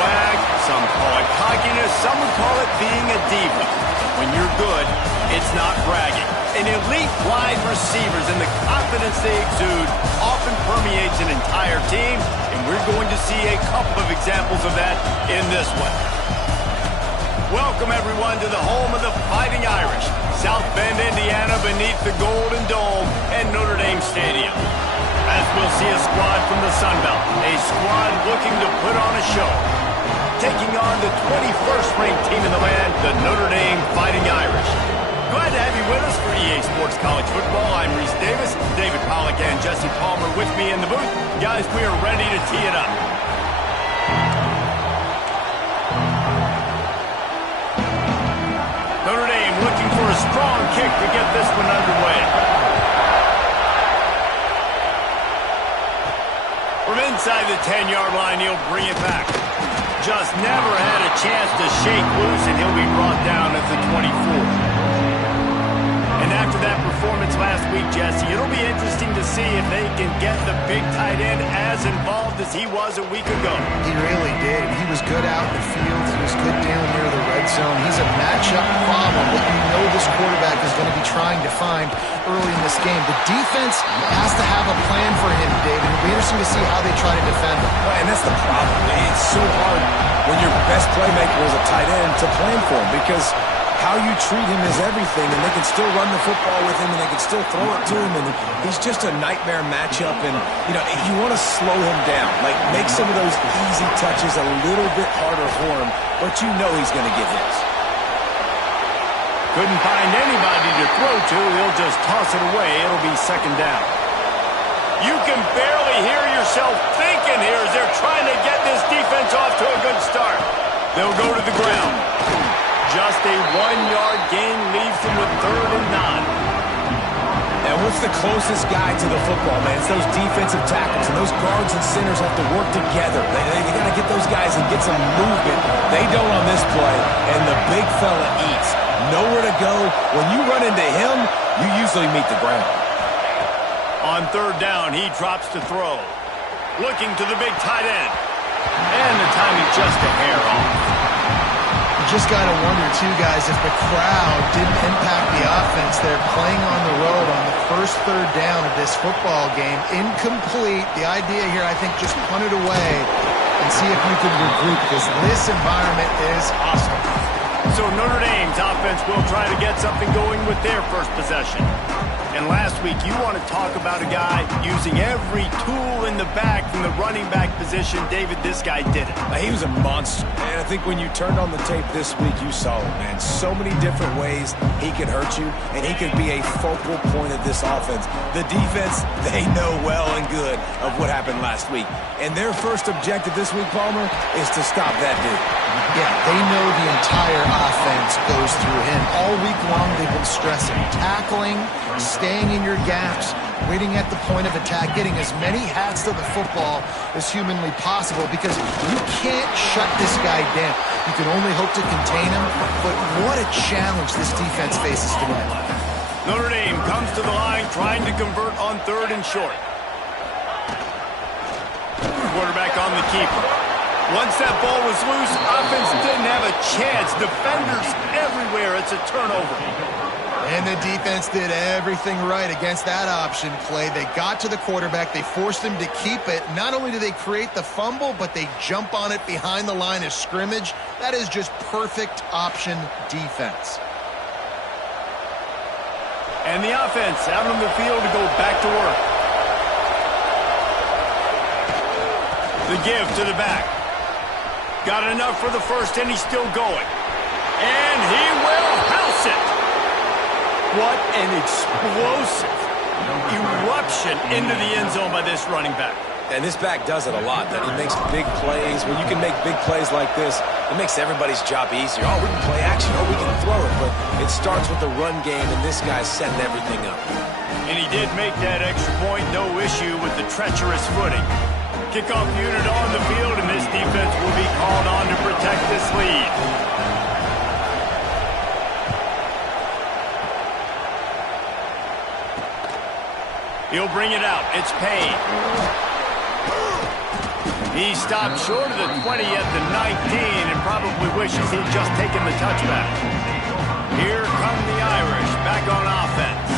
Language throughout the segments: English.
swag, some call it cockiness, some would call it being a diva. When you're good, it's not bragging. And elite wide receivers and the confidence they exude often permeates an entire team, and we're going to see a couple of examples of that in this one. Welcome, everyone, to the home of the Fighting Irish, South Bend, Indiana, beneath the Golden Dome at Notre Dame Stadium. As we'll see a squad from the Sun Belt, a squad looking to put on a show, taking on the 21st ranked team in the land, the Notre Dame Fighting Irish. Glad to have you with us for EA Sports College Football. I'm Reese Davis, David Pollack and Jesse Palmer with me in the booth. Guys, we are ready to tee it up. Notre Dame looking for a strong kick to get this one underway. From inside the 10-yard line, he'll bring it back. Just never had a chance to shake loose, and he'll be brought down at the 24. And after that performance last week, Jesse, it'll be interesting to see if they can get the big tight end as involved as he was a week ago. He really did. He was good out in the field. He was good down near the red zone. He's a matchup problem that you know this quarterback is going to be trying to find early in this game. The defense has to have a plan for him, David. It'll be interesting to see how they try to defend him. And that's the problem. It's so hard when your best playmaker is a tight end to plan for him, because how you treat him is everything, and they can still run the football with him, and they can still throw it to him, and he's just a nightmare matchup. And, you know, you want to slow him down, like make some of those easy touches a little bit harder for him, but you know he's going to get hits. Couldn't find anybody to throw to. He'll just toss it away. It'll be second down. You can barely hear yourself thinking here as they're trying to get this defense off to a good start. They'll go to the ground. Just a 1-yard gain leaves them with 3rd and 9. And what's the closest guy to the football, man? It's those defensive tackles, and those guards and centers have to work together. They got to get those guys and get some movement. They don't on this play, and the big fella eats. Nowhere to go. When you run into him, you usually meet the ground. On 3rd down, he drops to throw. Looking to the big tight end. And the timing just a hair off. You just got to wonder, too, guys, if the crowd didn't impact the offense. They're playing on the road on the first 3rd down of this football game. Incomplete. The idea here, I think, just punt it away and see if you can regroup, because this environment is hostile. So Notre Dame's offense will try to get something going with their first possession. And last week, you want to talk about a guy using every tool in the bag from the running back position. David, this guy did it. He was a monster. And I think when you turned on the tape this week, you saw it, man. So many different ways he could hurt you, and he could be a focal point of this offense. The defense, they know well and good of what happened last week. And their first objective this week, Palmer, is to stop that dude. Yeah, they know the entire offense goes through him. All week long, they've been stressing tackling, staying in your gaps, waiting at the point of attack, getting as many hats to the football as humanly possible, because you can't shut this guy down. You can only hope to contain him, but what a challenge this defense faces tonight. Notre Dame comes to the line trying to convert on 3rd and short. Quarterback on the keeper. Once that ball was loose, offense didn't have a chance. Defenders everywhere. It's a turnover. And the defense did everything right against that option play. They got to the quarterback. They forced him to keep it. Not only do they create the fumble, but they jump on it behind the line of scrimmage. That is just perfect option defense. And the offense out on the field to go back to work. The give to the back. Got enough for the first, and he's still going. And he will house it. What an explosive eruption into the end zone by this running back. And this back does it a lot. That he makes big plays. When you can make big plays like this, it makes everybody's job easier. Oh, we can play action. Oh, we can throw it. But it starts with the run game, and this guy's setting everything up. And he did make that extra point. No issue with the treacherous footing. Kickoff unit on the field, and this defense will be called on to protect this lead. He'll bring it out. It's Payne. He stopped short of the 20 at the 19 and probably wishes he'd just taken the touchback. Here come the Irish back on offense.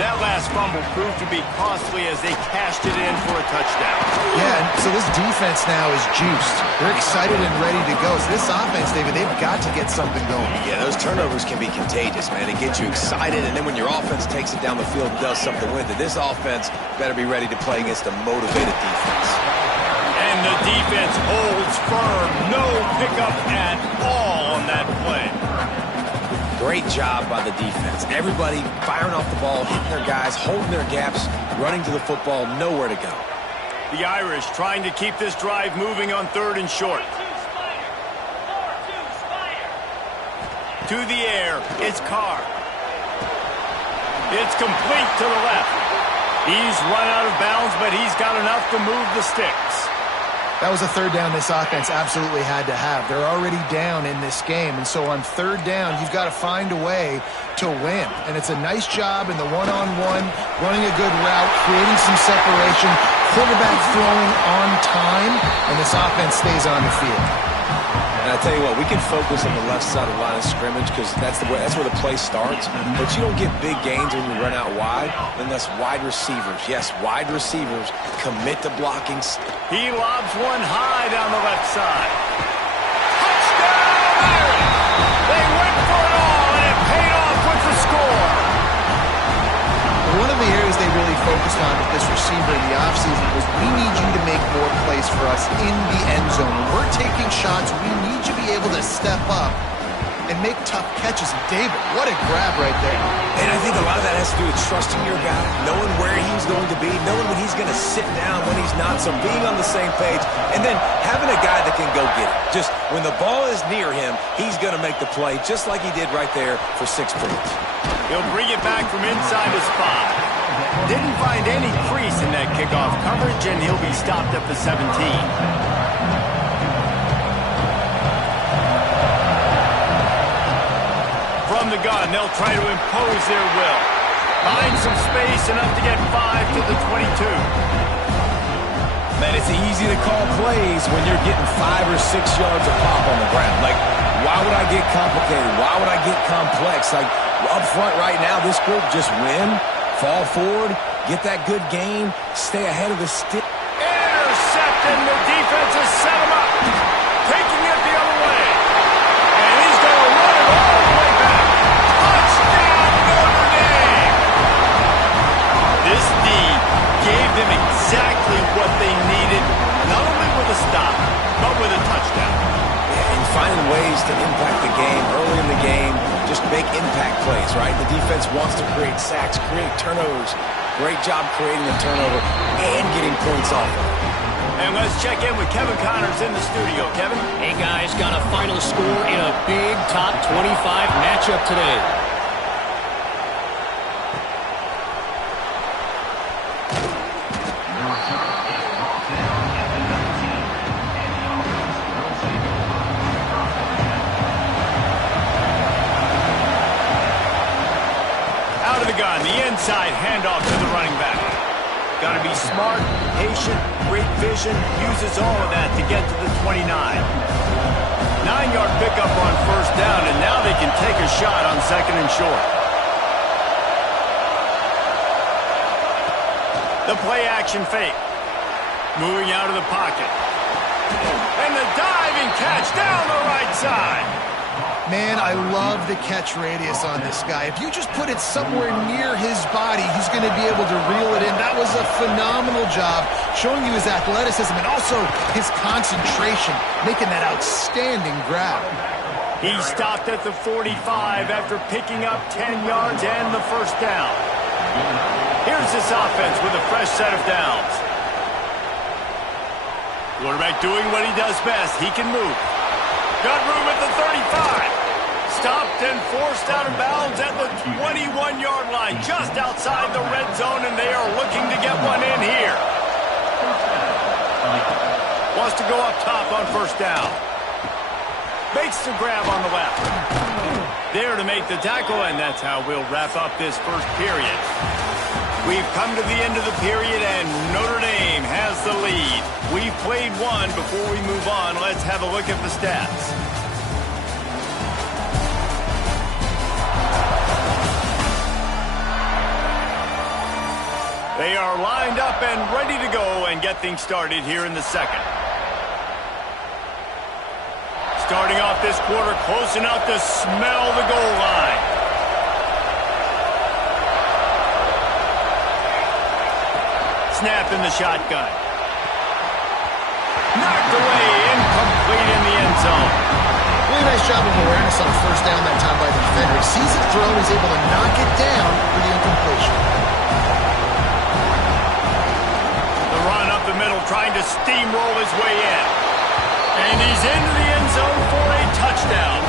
That last fumble proved to be costly as they cashed it in for a touchdown. Yeah, and so this defense now is juiced. They're excited and ready to go. So this offense, David, they've got to get something going. Yeah, those turnovers can be contagious, man. It gets you excited, and then when your offense takes it down the field and does something with it, this offense better be ready to play against a motivated defense. And the defense holds firm. No pickup at all on that play. Great job by the defense. Everybody firing off the ball, hitting their guys, holding their gaps, running to the football, nowhere to go. The Irish trying to keep this drive moving on 3rd and short. To the air, it's Carr. It's complete to the left. He's run out of bounds, but he's got enough to move the sticks. That was a 3rd down this offense absolutely had to have. They're already down in this game, and so on 3rd down, you've got to find a way to win. And it's a nice job in the one-on-one, running a good route, creating some separation, quarterback throwing on time, and this offense stays on the field. And I tell you what, we can focus on the left side of the line of scrimmage because that's where the play starts. But you don't get big gains when you run out wide unless wide receivers, yes, wide receivers, commit to blocking. He lobs one high down the left side. Touchdown! They went for it all, and it paid off with the score. One of the areas they really focused on with this receiver in the offseason was we need you to make more plays for us in the end zone. When we're taking shots, we need you to be able to step up and make tough catches. And David, what a grab right there. And I think a lot of that has to do with trusting your guy, knowing where he's going to be, knowing when he's going to sit down, when he's not, so being on the same page, and then having a guy that can go get it. Just when the ball is near him, he's going to make the play, just like he did right there for 6 points. He'll bring it back from inside his 5. Didn't find any crease in that kickoff coverage, and he'll be stopped at the 17. From the gun, they'll try to impose their will. Find some space, enough to get 5 to the 22. Man, it's easy to call plays when you're getting 5 or 6 yards of pop on the ground. Like, why would I get complicated? Why would I get complex? Like, up front right now, this group just win, fall forward, get that good gain, stay ahead of the stick. Intercepted, the defense has set him up. Taking it the other way. And he's going to run it all the way back. Touchdown, Notre Dame! This D gave them exactly what they needed, not only with a stop, but with a touchdown. And finding ways to impact the game early in the game, just make impact plays, right? The defense wants to create sacks, create turnovers. Great job creating a turnover and getting points off of it. And let's check in with Kevin Connors in the studio. Kevin? Hey, guys, got a final score in a big top 25 matchup today. The inside handoff to the running back. Got to be smart, patient, great vision, uses all of that to get to the 29. 9-yard pickup on 1st down, and now they can take a shot on 2nd and short. The play action fake. Moving out of the pocket. And the diving catch down the right side. Man, I love the catch radius on this guy. If you just put it somewhere near his body, he's going to be able to reel it in. That was a phenomenal job, showing you his athleticism and also his concentration, making that outstanding grab. He stopped at the 45 after picking up 10 yards and the 1st down. Here's this offense with a fresh set of downs. Quarterback doing what he does best. He can move. Got room at the 35. Stopped and forced out of bounds at the 21-yard line, just outside the red zone, and they are looking to get one in here. Wants to go up top on 1st down. Makes the grab on the left. There to make the tackle, and that's how we'll wrap up this 1st period. We've come to the end of the period, and Notre Dame has the lead. We've played one. Before we move on, let's have a look at the stats. They are lined up and ready to go and get things started here in the second. Starting off this quarter close enough to smell the goal line. Snap in the shotgun. Knocked away, incomplete in the end zone. Really nice job of awareness on first down that time by the defender. He sees it throw, he's able to knock it down for the incompletion. The run up the middle, trying to steamroll his way in. And he's into the end zone for a touchdown.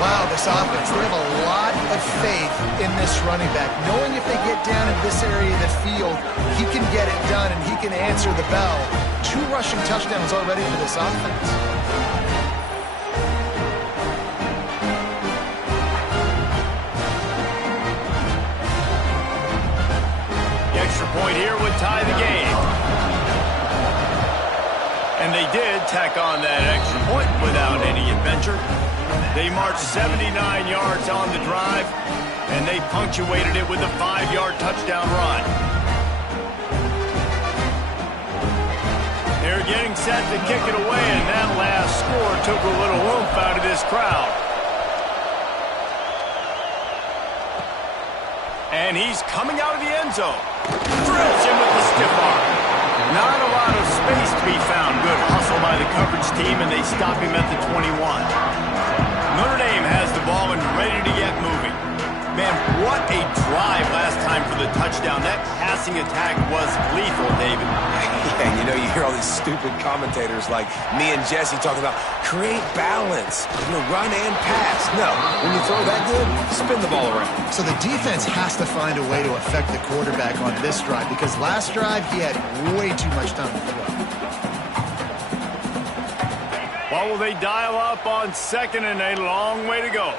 Wow, this offense, they have a lot of faith in this running back, knowing if they get down in this area of the field, he can get it done and he can answer the bell. 2 rushing touchdowns already for this offense. The extra point here would tie the game. And they did tack on that extra point without any adventure. They marched 79 yards on the drive, and they punctuated it with a 5-yard touchdown run. They're getting set to kick it away, and that last score took a little oomph out of this crowd. And he's coming out of the end zone. Drills him with the stiff arm. Not a lot of space to be found. Good hustle by the coverage team, and they stop him at the 21. Notre Dame has the ball and ready to get moving. Man, what a drive last time for the touchdown. That passing attack was lethal, David. Yeah, you know, you hear all these stupid commentators like me and Jesse talking about create balance, run and pass. No, when you throw that good, spin the ball around. So the defense has to find a way to affect the quarterback on this drive because last drive he had way too much time to throw. What will they dial up on second and a long way to go?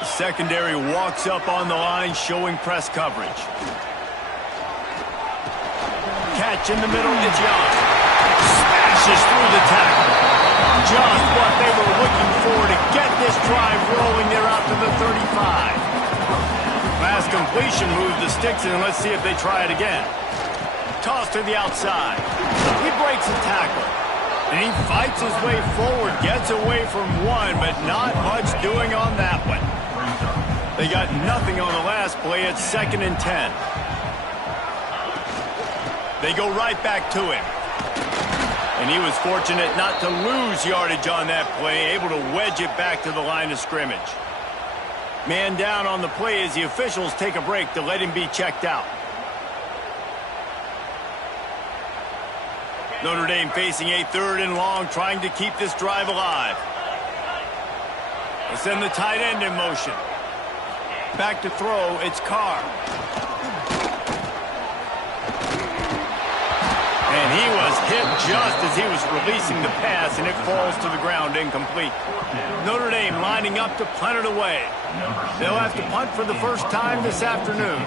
The secondary walks up on the line showing press coverage. Catch in the middle, it's Young. Smashes through the tackle. Just what they were looking for to get this drive rolling. They're out to the 35. Last completion moved the sticks, and let's see if they try it again. Toss to the outside. He breaks the tackle. And he fights his way forward, gets away from one, but not much doing on that one. They got nothing on the last play. It's 2nd and 10. They go right back to him. And he was fortunate not to lose yardage on that play, able to wedge it back to the line of scrimmage. Man down on the play as the officials take a break to let him be checked out. Notre Dame facing a 3rd and long, trying to keep this drive alive. They send the tight end in motion. Back to throw, it's Carr. And he was hit just as he was releasing the pass, and it falls to the ground incomplete. Notre Dame lining up to punt it away. They'll have to punt for the first time this afternoon.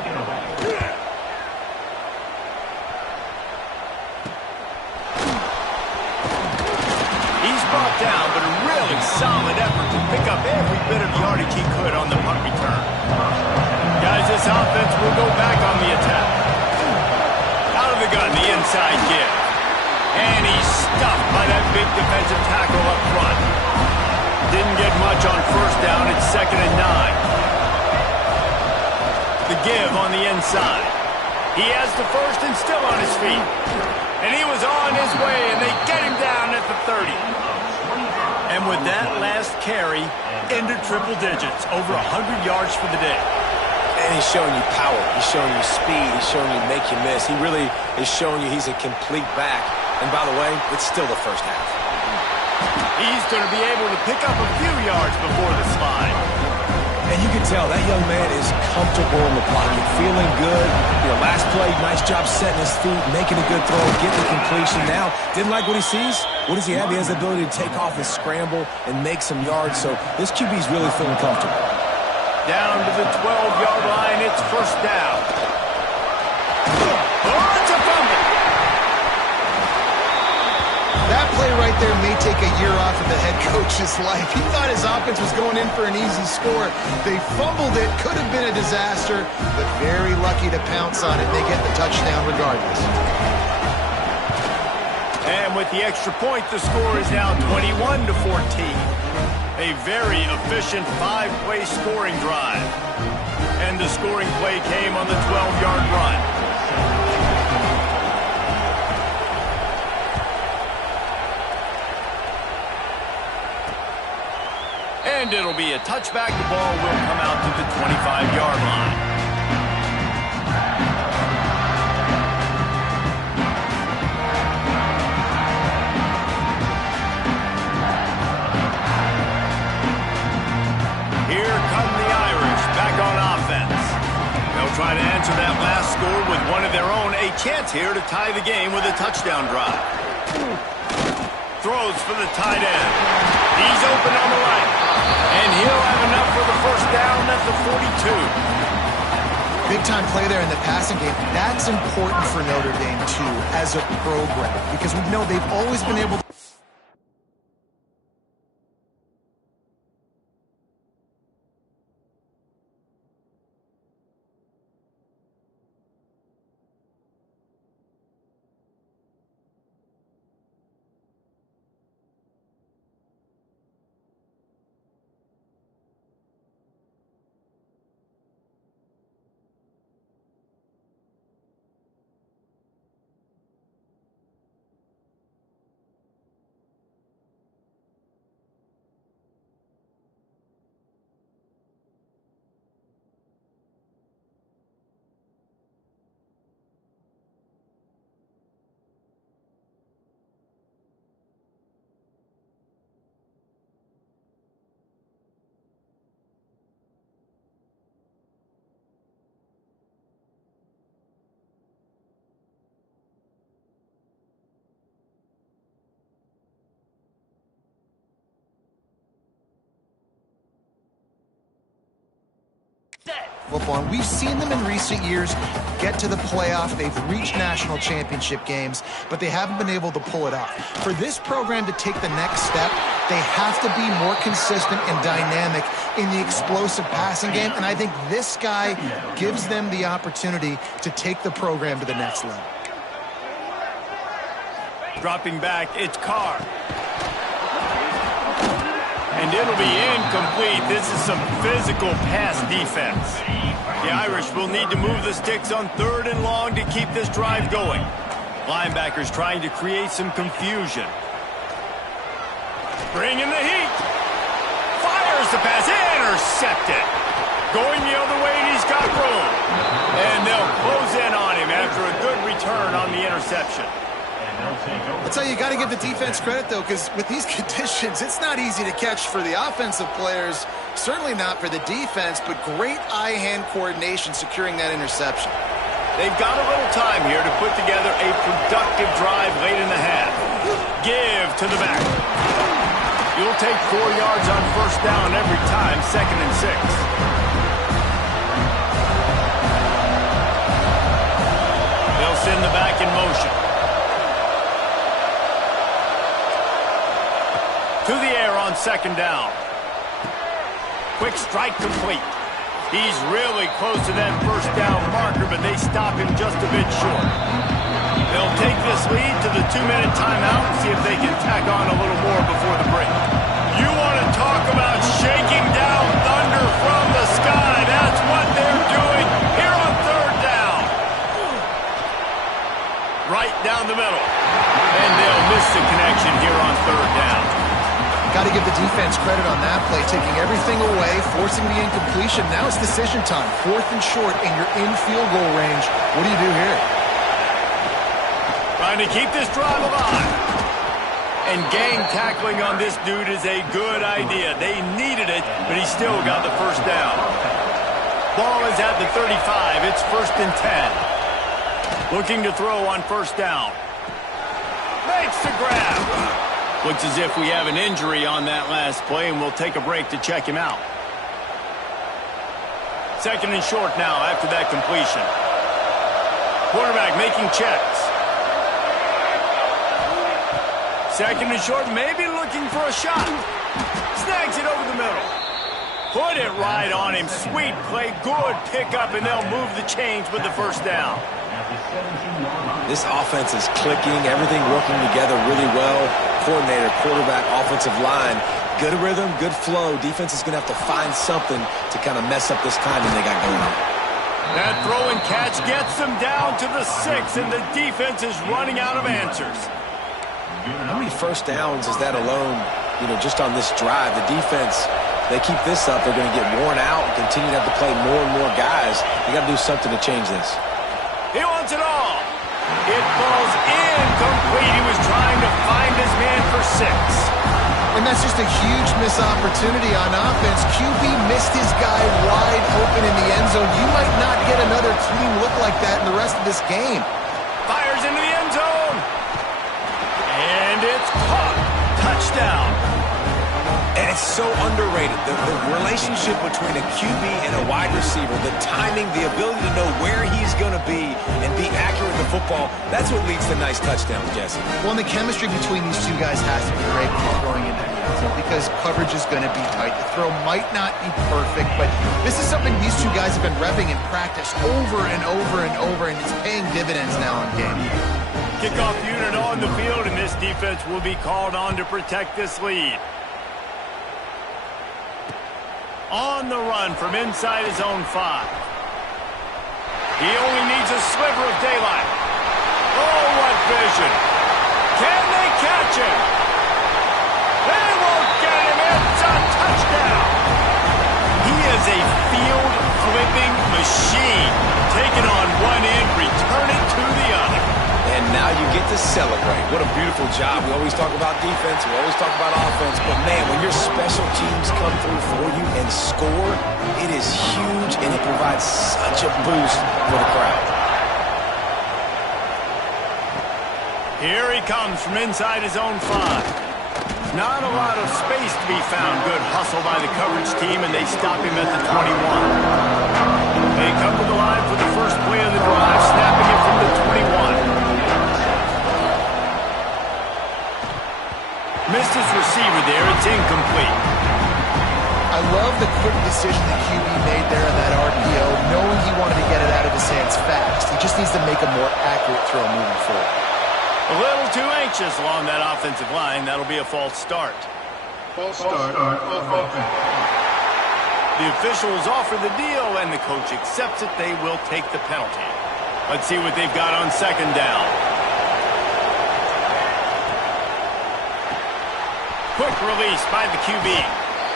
Brought down, but a really solid effort to pick up every bit of yardage he could on the punt return. Guys, this offense will go back on the attack. Out of the gun, the inside give. And he's stuffed by that big defensive tackle up front. Didn't get much on first down. It's 2nd and 9. The give on the inside. He has the first and still on his feet. And he was on his way, and they get him down at the 30. And with that last carry, into triple digits, over 100 yards for the day. And he's showing you power. He's showing you speed. He's showing you make you miss. He really is showing you he's a complete back. And by the way, it's still the first half. He's going to be able to pick up a few yards before the slide. And you can tell that young man is comfortable in the pocket, feeling good. Last play, nice job setting his feet, making a good throw, getting the completion. Now, didn't like what he sees. What does he have? He has the ability to take off and scramble and make some yards. So this QB's really feeling comfortable. Down to the 12-yard line, it's first down. Oh, it's a fumble. one may take a year off of the head coach's life. He thought his offense was going in for an easy score. They fumbled it, could have been a disaster, but very lucky to pounce on it. They get the touchdown regardless. And with the extra point, the score is now 21-14. A very efficient 5-play scoring drive. And the scoring play came on the 12-yard run. And it'll be a touchback. The ball will come out to the 25-yard line. Here come the Irish back on offense. They'll try to answer that last score with one of their own. A chance here to tie the game with a touchdown drive. Throws for the tight end. He's open on the right. And he'll have enough for the first down at the 42. Big-time play there in the passing game. That's important for Notre Dame, too, as a program, because we know they've always been able to... football. And we've seen them in recent years get to the playoff. They've reached national championship games, but they haven't been able to pull it off. For this program to take the next step, they have to be more consistent and dynamic in the explosive passing game, and I think this guy gives them the opportunity to take the program to the next level. Dropping back, it's Carr. And it'll be incomplete. This is some physical pass defense. The Irish will need to move the sticks on 3rd and long to keep this drive going. Linebackers trying to create some confusion. Bringing the heat. Fires the pass. Intercepted. Going the other way, and he's got room. And they'll close in on him after a good return on the interception. I'll tell you, you got to give the defense credit, though, because with these conditions, it's not easy to catch for the offensive players, certainly not for the defense, but great eye-hand coordination securing that interception. They've got a little time here to put together a productive drive late in the half. Give to the back. You'll take 4 yards on first down every time, 2nd and 6. They'll send the back in motion. To the air on 2nd down. Quick strike complete. He's really close to that first down marker, but they stop him just a bit short. They'll take this lead to the 2-minute timeout and see if they can tack on a little more before the break. You want to talk about shaking down thunder from the sky. That's what they're doing here on 3rd down. Right down the middle. And they'll miss the connection here on 3rd down. Got to give the defense credit on that play, taking everything away, forcing the incompletion. Now it's decision time. 4th and short, and you're in field goal range. What do you do here? Trying to keep this drive alive. And gang tackling on this dude is a good idea. They needed it, but he still got the first down. Ball is at the 35. It's 1st and 10. Looking to throw on first down. Makes the grab. Looks as if we have an injury on that last play, and we'll take a break to check him out. 2nd and short now after that completion. Quarterback making checks. Second and short, maybe looking for a shot. Snags it over the middle. Put it right on him. Sweet play, good pickup, and they'll move the chains with the first down. This offense is clicking, everything working together really well. Coordinator, quarterback, offensive line. Good rhythm, good flow. Defense is going to have to find something to kind of mess up this timing they got going on. That throw and catch gets them down to the 6, and the defense is running out of answers. How many first downs is that alone, just on this drive? The defense, they keep this up, they're going to get worn out and continue to have to play more and more guys. They got to do something to change this. He wants it all. It falls incomplete. He was trying to find his man for 6. And that's just a huge missed opportunity on offense. QB missed his guy wide open in the end zone. You might not get another clean look like that in the rest of this game. Fires into the end zone. And it's caught. Touchdown. And it's so underrated. The relationship between a QB and a wide receiver, the timing, the ability to know where he's going to be and be accurate with the football, that's what leads to nice touchdowns, Jesse. Well, and the chemistry between these two guys has to be great when you're throwing into the end zone because coverage is going to be tight. The throw might not be perfect, but this is something these two guys have been repping in practice over and over and over, and it's paying dividends now in game. Kickoff unit on the field, and this defense will be called on to protect this lead. On the run from inside his own 5. He only needs a sliver of daylight. Oh, what vision. Can they catch him? They won't get him. It's a touchdown. He is a field-flipping machine. Take it on one end, return it to the other. And now you get to celebrate. What a beautiful job. We always talk about defense. We always talk about offense. But, man, when your special teams come through for you and score, it is huge, and it provides such a boost for the crowd. Here he comes from inside his own 5. Not a lot of space to be found. Good hustle by the coverage team, and they stop him at the 21. They come to the line for the first play of the drive, snapping it from the 21. Missed his receiver there. It's incomplete. I love the quick decision that QB made there in that RPO, knowing he wanted to get it out of his hands fast. He just needs to make a more accurate throw moving forward. A little too anxious along that offensive line. That'll be a false start. False start. Offense. The officials offer the deal, and the coach accepts it. They will take the penalty. Let's see what they've got on second down. Quick release by the QB.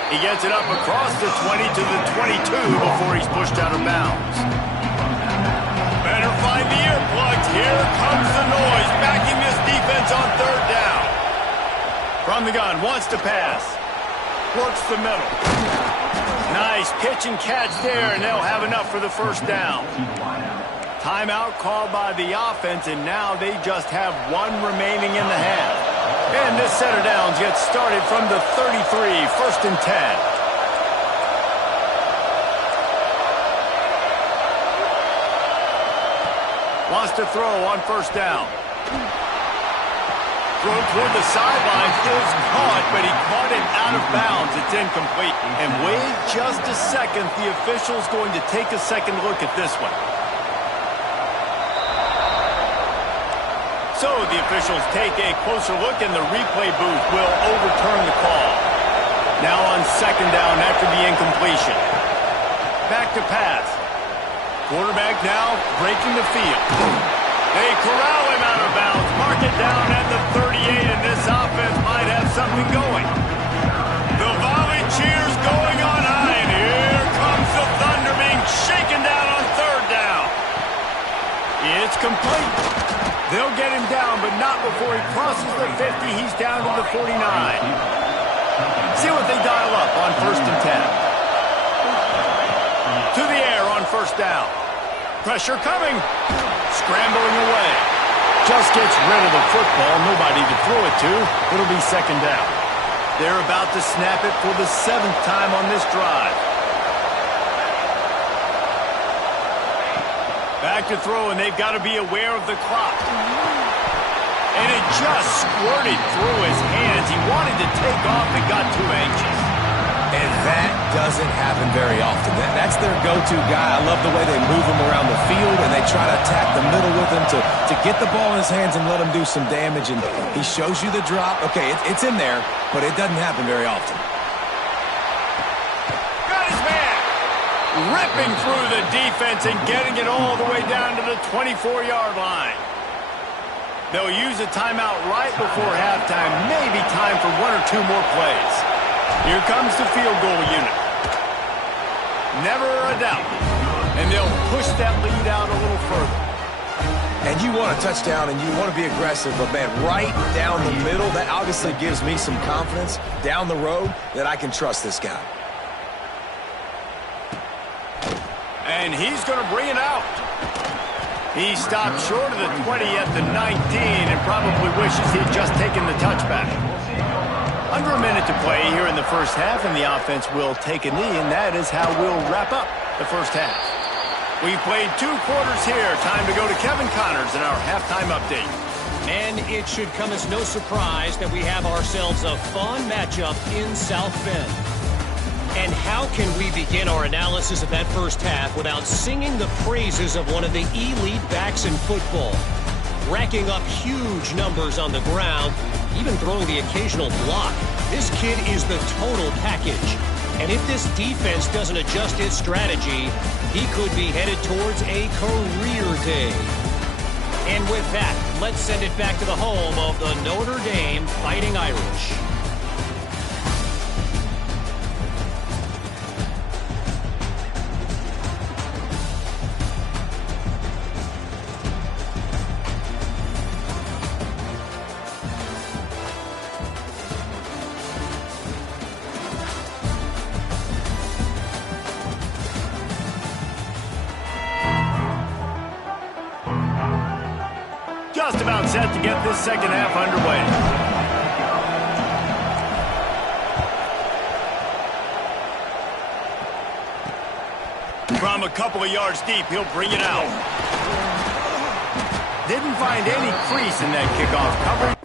He gets it up across the 20 to the 22 before he's pushed out of bounds. Better find the earplugs. Here comes the noise, backing this defense on third down. From the gun, wants to pass. Works the middle. Nice pitch and catch there, and they'll have enough for the first down. Timeout called by the offense, and now they just have one remaining in the half. And this set of downs gets started from the 33, 1st and 10. Wants to throw on first down. Throw toward the sidelines is caught, but he caught it out of bounds. It's incomplete. And wait just a second. The official's going to take a second look at this one. So the officials take a closer look, and the replay booth will overturn the call. Now on second down after the incompletion. Back to pass. Quarterback now breaking the field. They corral him out of bounds. Mark it down at the 38, and this offense might have something going. The volley cheers going on high, and here comes the Thunder being shaken down on third down. It's complete. They'll get him down, but not before he crosses the 50. He's down to the 49. See what they dial up on 1st and 10. To the air on first down. Pressure coming. Scrambling away. Just gets rid of the football. Nobody to throw it to. It'll be second down. They're about to snap it for the 7th time on this drive. Back to throw, and they've got to be aware of the clock. And it just squirted through his hands. He wanted to take off and got too anxious. And that doesn't happen very often. That's their go-to guy. I love the way they move him around the field, and they try to attack the middle with him to get the ball in his hands and let him do some damage. And he shows you the drop. Okay, it's in there, but it doesn't happen very often. Got his man. Ripping through the defense and getting it all the way down to the 24-yard line. They'll use a timeout right before halftime. Maybe time for one or two more plays. Here comes the field goal unit. Never a doubt. And they'll push that lead out a little further. And you want a touchdown and you want to be aggressive, but man, right down the middle, that obviously gives me some confidence down the road that I can trust this guy. And he's going to bring it out. He stopped short of the 20 at the 19 and probably wishes he'd just taken the touchback. Under a minute to play here in the first half, and the offense will take a knee, and that is how we'll wrap up the first half. We've played 2 quarters here. Time to go to Kevin Connors in our halftime update. And it should come as no surprise that we have ourselves a fun matchup in South Bend. And how can we begin our analysis of that first half without singing the praises of one of the elite backs in football? Racking up huge numbers on the ground, even throwing the occasional block. This kid is the total package. And if this defense doesn't adjust its strategy, he could be headed towards a career day. And with that, let's send it back to the home of the Notre Dame Fighting Irish. Just about set to get this second half underway. From a couple of yards deep, he'll bring it out. Didn't find any crease in that kickoff coverage.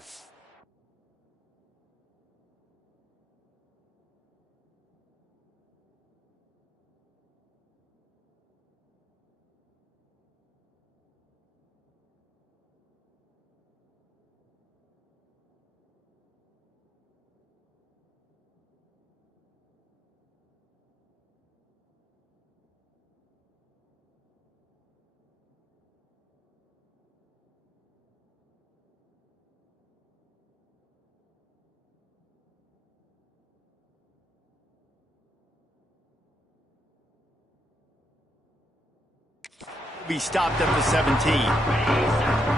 Be stopped at the 17.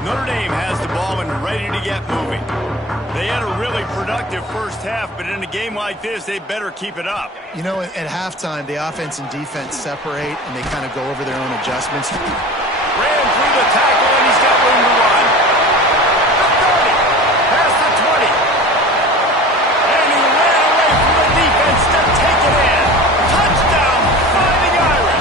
Notre Dame has the ball and ready to get moving. They had a really productive first half, but in a game like this, they better keep it up. You know, at halftime, the offense and defense separate, and they kind of go over their own adjustments. Ran through the tackle, and he's got room to run. The 30, past the 20. And he ran away from the defense to take it in. Touchdown, Fighting Irish.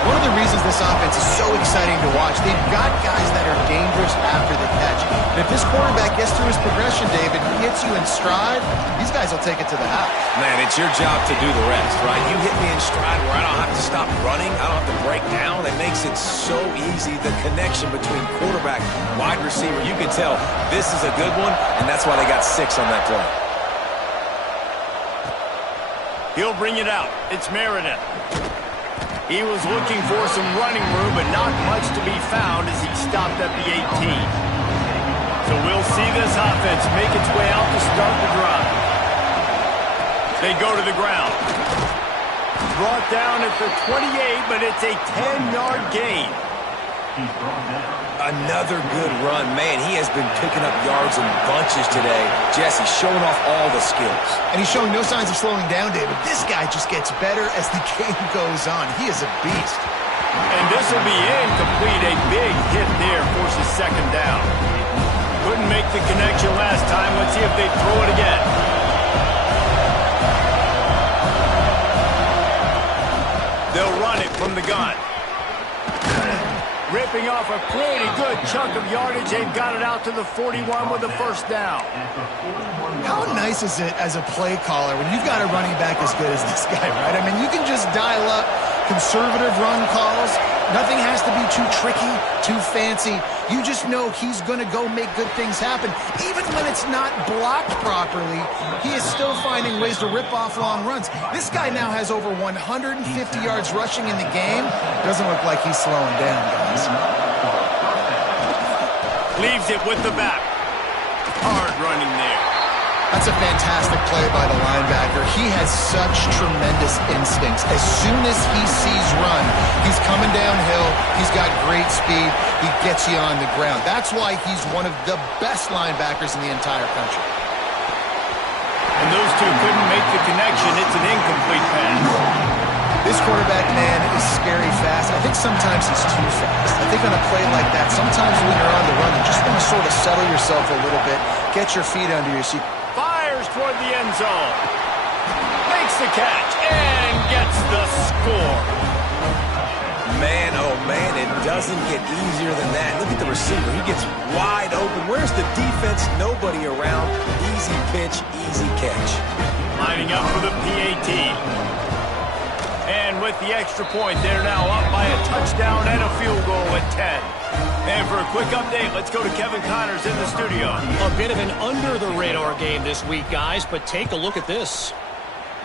One of the reasons this offense is so exciting to watch, they've got guys that are dangerous after the catch. And if this quarterback gets through his progression, David, he hits you in stride, these guys will take it to the house. Man, it's your job to do the rest, right? You hit me in stride where I don't have to stop running. I don't have to break down. It makes it so easy, the connection between quarterback, wide receiver. You can tell this is a good one, and that's why they got 6 on that play. He'll bring it out. It's Meredith. He was looking for some running room, but not much to be found as he stopped at the 18. So we'll see this offense make its way out to start the drive. They go to the ground. Brought down at the 28, but it's a 10-yard gain. Another good run. Man, he has been picking up yards in bunches today. Jesse showing off all the skills. And he's showing no signs of slowing down, David. This guy just gets better as the game goes on. He is a beast. And this will be incomplete. A big hit there forces second down. Couldn't make the connection last time. Let's see if they throw it again. They'll run it from the gun. Ripping off a pretty good chunk of yardage. They've got it out to the 41 with the first down. How nice is it as a play caller when you've got a running back as good as this guy, right? I mean, you can just dial up conservative run calls. Nothing has to be too tricky, too fancy. You just know he's going to go make good things happen. Even when it's not blocked properly, he is still finding ways to rip off long runs. This guy now has over 150 yards rushing in the game. Doesn't look like he's slowing down, guys. Leaves it with the back. Hard running there. That's a fantastic play by the linebacker. He has such tremendous instincts. As soon as he sees run, he's coming downhill. He's got great speed. He gets you on the ground. That's why he's one of the best linebackers in the entire country. And those two couldn't make the connection. It's an incomplete pass. This quarterback, man, is scary fast. I think sometimes he's too fast. I think on a play like that, sometimes when you're on the run, you just want to sort of settle yourself a little bit, get your feet under you. Fires toward the end zone. Makes the catch and gets the score. Man, oh man, it doesn't get easier than that. Look at the receiver. He gets wide open. Where's the defense? Nobody around. Easy pitch, easy catch. Lining up for the PAT. And with the extra point, they're now up by a touchdown and a field goal at 10. And for a quick update, let's go to Kevin Connors in the studio. A bit of an under-the-radar game this week, guys, but take a look at this.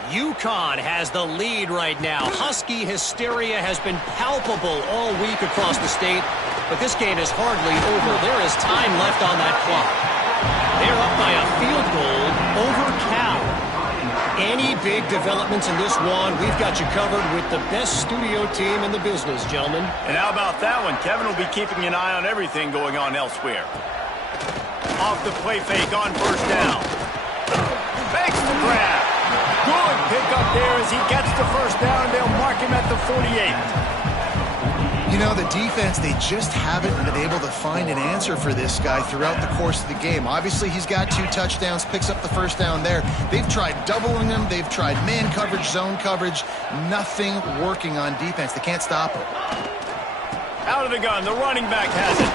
UConn has the lead right now. Husky hysteria has been palpable all week across the state, but this game is hardly over. There is time left on that clock. They're up by a field goal over Cal. Any big developments in this one, we've got you covered with the best studio team in the business, gentlemen. And how about that one? Kevin will be keeping an eye on everything going on elsewhere. Off the play fake on first down. Makes the grab. Good pickup there as he gets the first down. They'll mark him at the 48. You know, the defense, they just haven't been able to find an answer for this guy throughout the course of the game. Obviously, he's got 2 touchdowns, picks up the first down there. They've tried doubling him. They've tried man coverage, zone coverage. Nothing working on defense. They can't stop him. Out of the gun, the running back has it.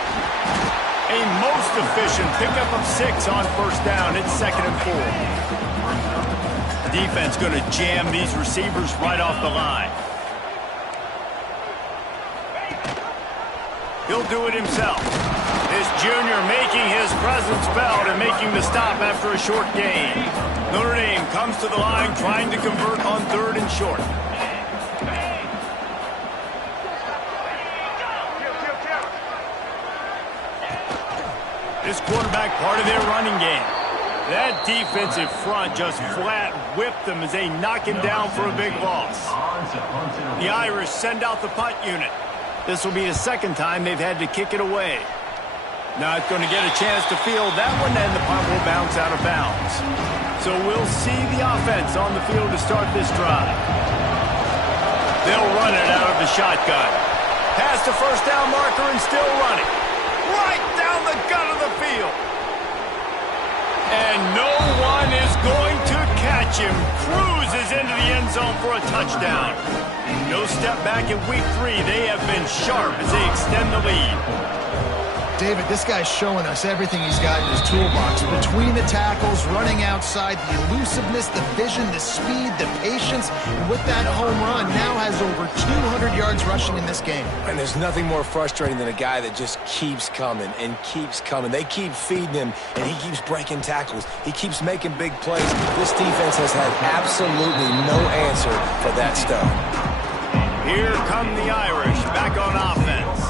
A most efficient pickup of 6 on first down. It's 2nd and 4. Defense going to jam these receivers right off the line. He'll do it himself. This junior making his presence felt and making the stop after a short gain. Notre Dame comes to the line trying to convert on 3rd and short. This quarterback part of their running game. That defensive front just flat whipped them as they knock him down for a big loss. The Irish send out the punt unit. This will be the 2nd time they've had to kick it away. Not going to get a chance to field that one, and the punt will bounce out of bounds. So we'll see the offense on the field to start this drive. They'll run it out of the shotgun. Past the first down marker and still running. Right down the gut of the field. And no one is going to catch him. Cruises into the end zone for a touchdown. No step back in week 3. They have been sharp as they extend the lead. David, this guy's showing us everything he's got in his toolbox. Between the tackles, running outside, the elusiveness, the vision, the speed, the patience. And with that home run, now has over 200 yards rushing in this game. And there's nothing more frustrating than a guy that just keeps coming and keeps coming. They keep feeding him, and he keeps breaking tackles. He keeps making big plays. This defense has had absolutely no answer for that stud. Here come the Irish back on offense.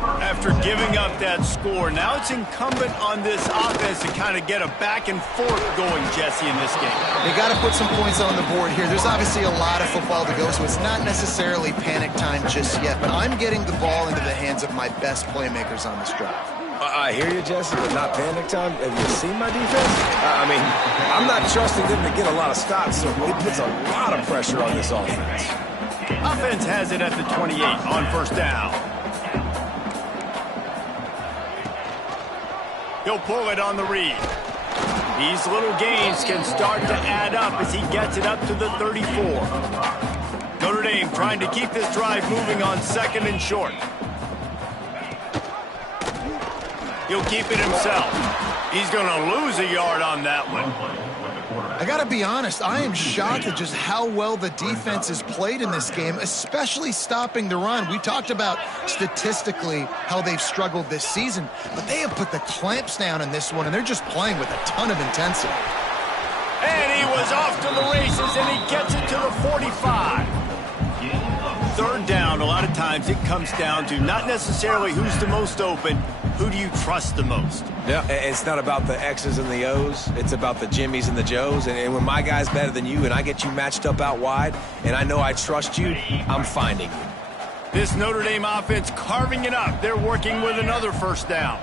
After giving up that score, now it's incumbent on this offense to kind of get a back and forth going, Jesse, in this game. They got to put some points on the board here. There's obviously a lot of football to go, so it's not necessarily panic time just yet, but I'm getting the ball into the hands of my best playmakers on this drive. I hear you, Jesse, but not panic time. Have you seen my defense? I mean, I'm not trusting them to get a lot of stops, so it puts a lot of pressure on this offense. Offense has it at the 28 on first down. He'll pull it on the read. These little gains can start to add up as he gets it up to the 34. Notre Dame trying to keep this drive moving on 2nd and short. He'll keep it himself. He's going to lose a yard on that one. I got to be honest, I am shocked at just how well the defense has played in this game, especially stopping the run. We talked about statistically how they've struggled this season, but they have put the clamps down in this one, and they're just playing with a ton of intensity. And he was off to the races, and he gets it to the 45. Third down, a lot of times it comes down to not necessarily who's the most open, who do you trust the most? Yeah, it's not about the X's and the O's. It's about the Jimmys and the Joes. And when my guy's better than you and I get you matched up out wide and I know I trust you, I'm finding you. This Notre Dame offense carving it up. They're working with another first down.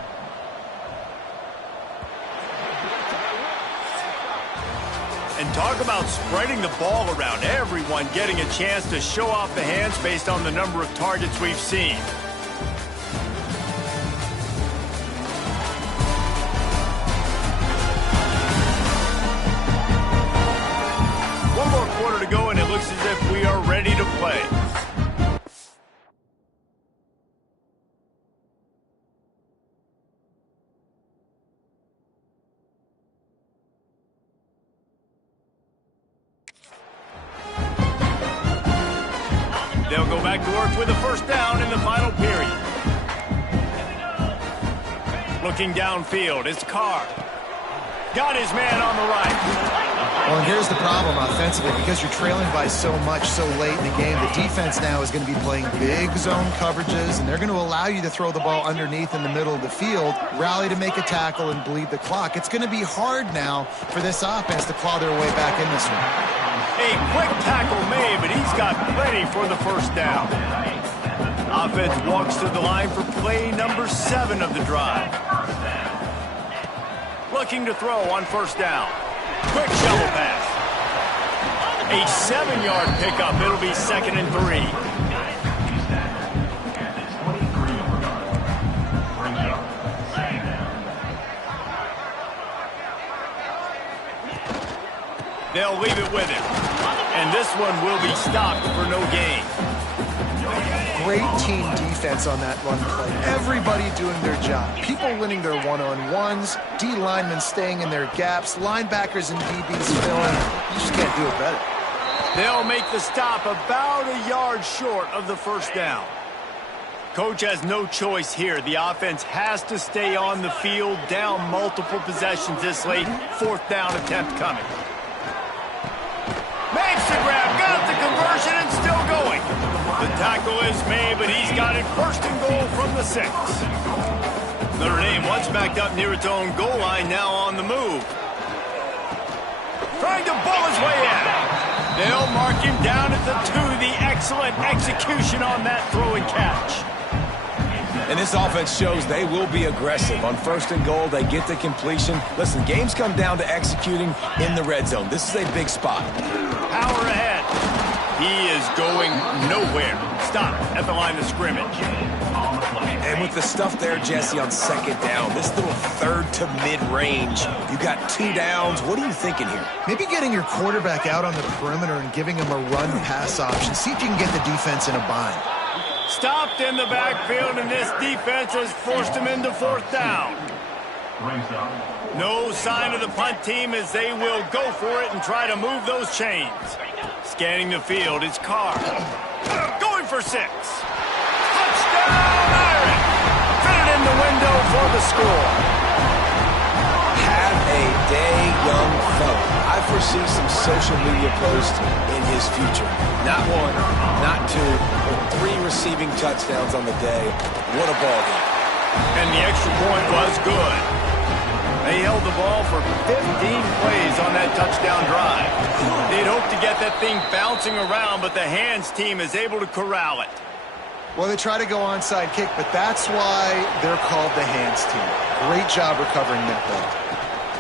And talk about spreading the ball around. Everyone getting a chance to show off the hands based on the number of targets we've seen. One more quarter to go, and it looks as if we are ready to play. They'll go back to work with a first down in the final period. Looking downfield, it's Carr. Got his man on the right. Well, and here's the problem offensively. Because you're trailing by so much so late in the game, the defense now is going to be playing big zone coverages, and they're going to allow you to throw the ball underneath in the middle of the field, rally to make a tackle, and bleed the clock. It's going to be hard now for this offense to claw their way back in this one. A quick tackle made, but he's got plenty for the first down. Offense walks to the line for play number 7 of the drive. Looking to throw on first down. Quick shovel pass. A 7-yard pickup. It'll be 2nd and 3. They'll leave it with him. And this one will be stopped for no gain. Great team defense on that run play. Everybody doing their job. People winning their one-on-ones, D linemen staying in their gaps, linebackers and DBs filling. You just can't do it better. They'll make the stop about a yard short of the first down. Coach has no choice here. The offense has to stay on the field, down multiple possessions this late. 4th down attempt coming. Makes the grab, got the conversion, and still going. The tackle is made, but he's got it 1st and goal from the 6. Notre Dame once backed up near its own goal line, now on the move. Trying to bull his way in. They'll mark him down at the 2. The excellent execution on that throw and catch. And this offense shows they will be aggressive. On 1st and goal, they get the completion. Listen, games come down to executing in the red zone. This is a big spot. Power ahead. He is going nowhere. Stop at the line of scrimmage. And with the stuff there, Jesse, on 2nd down, this little 3rd to mid-range, you got 2 downs. What are you thinking here? Maybe getting your quarterback out on the perimeter and giving him a run-pass option. See if you can get the defense in a bind. Stopped in the backfield, and this defense has forced him into 4th down. No sign of the punt team as they will go for it and try to move those chains. Scanning the field, it's Carr. Going for 6. Touchdown, Iron! Fit it in the window for the score. Have a day, young fella. I foresee some social media posts in his future. Not 1, not 2, but 3 receiving touchdowns on the day. What a ball game. And the extra point was good. They held the ball for 15 plays on that touchdown drive. They'd hoped to get that thing bouncing around, but the hands team is able to corral it. Well, they try to go onside kick, but that's why they're called the hands team. Great job recovering that ball.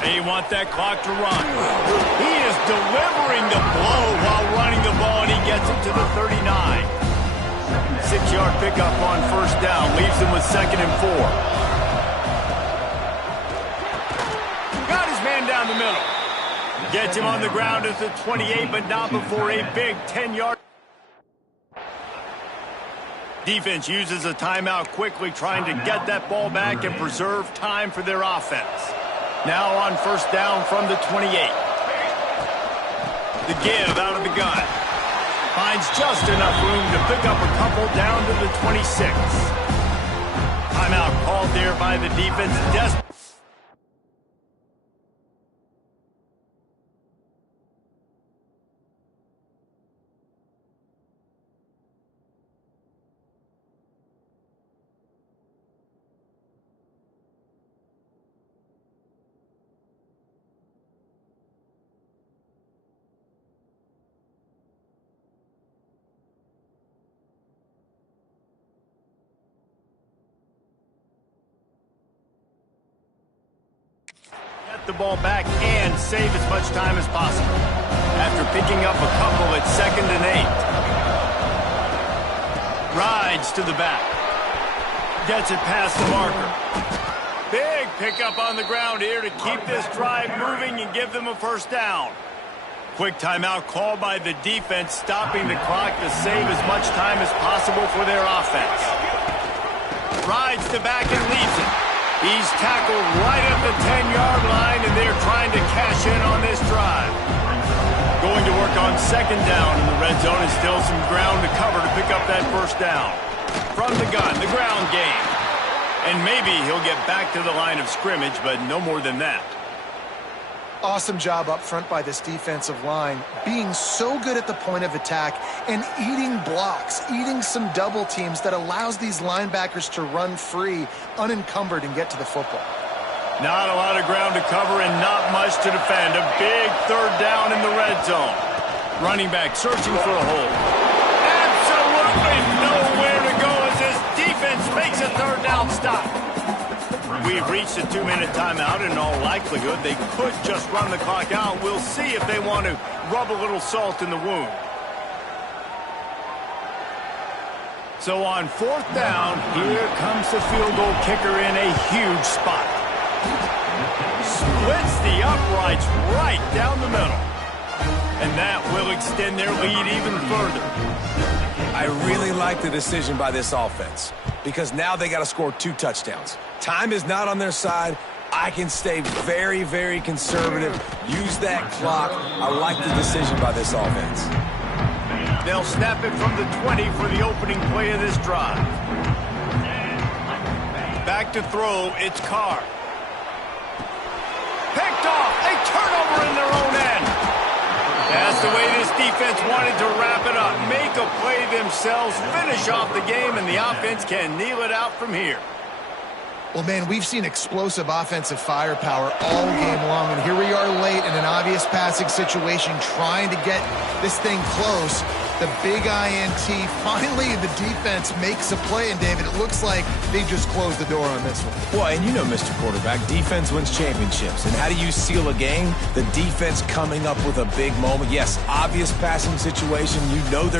They want that clock to run. He is delivering the blow while running the ball, and he gets it to the 39. 6-yard pickup on 1st down, leaves him with 2nd and 4. Got his man down the middle. Gets him on the ground at the 28, but not before a big 10-yard. Defense uses a timeout quickly, trying to get that ball back and preserve time for their offense. Now on first down from the 28. The give out of the gun. Finds just enough room to pick up a couple down to the 26. Timeout called there by the defense. The ball back and save as much time as possible. After picking up a couple at 2nd and 8. Rides to the back. Gets it past the marker. Big pickup on the ground here to keep this drive moving and give them a first down. Quick timeout called by the defense, stopping the clock to save as much time as possible for their offense. Rides to back and leads it. He's tackled right at the 10-yard line, and they're trying to cash in on this drive. Going to work on 2nd down in the red zone, and still some ground to cover to pick up that first down. From the gun, the ground game. And maybe he'll get back to the line of scrimmage, but no more than that. Awesome job up front by this defensive line, being so good at the point of attack and eating blocks, eating some double teams that allows these linebackers to run free, unencumbered, and get to the football. Not a lot of ground to cover and not much to defend. A big 3rd down in the red zone. Running back searching for a hole. Absolutely nowhere to go as this defense makes a 3rd down stop. We've reached a 2-minute timeout. In all likelihood, they could just run the clock out. We'll see if they want to rub a little salt in the wound. So on 4th down, here comes the field goal kicker in a huge spot. Splits the uprights right down the middle. And that will extend their lead even further. I really like the decision by this offense because now they got to score 2 touchdowns. Time is not on their side. I can stay very, very conservative. Use that clock. I like the decision by this offense. They'll snap it from the 20 for the opening play of this drive. Back to throw, it's Carr. Picked off, a turnover in their own end. That's the way this defense wanted to wrap it up. Make a play themselves, finish off the game, and the offense can kneel it out from here. Well, man, we've seen explosive offensive firepower all game long, and here we are late in an obvious passing situation trying to get this thing close. The big INT, finally the defense makes a play, and David, it looks like they just closed the door on this one. Well, and you know, Mr. Quarterback, defense wins championships. And how do you seal a game? The defense coming up with a big moment. Yes, obvious passing situation. You know they're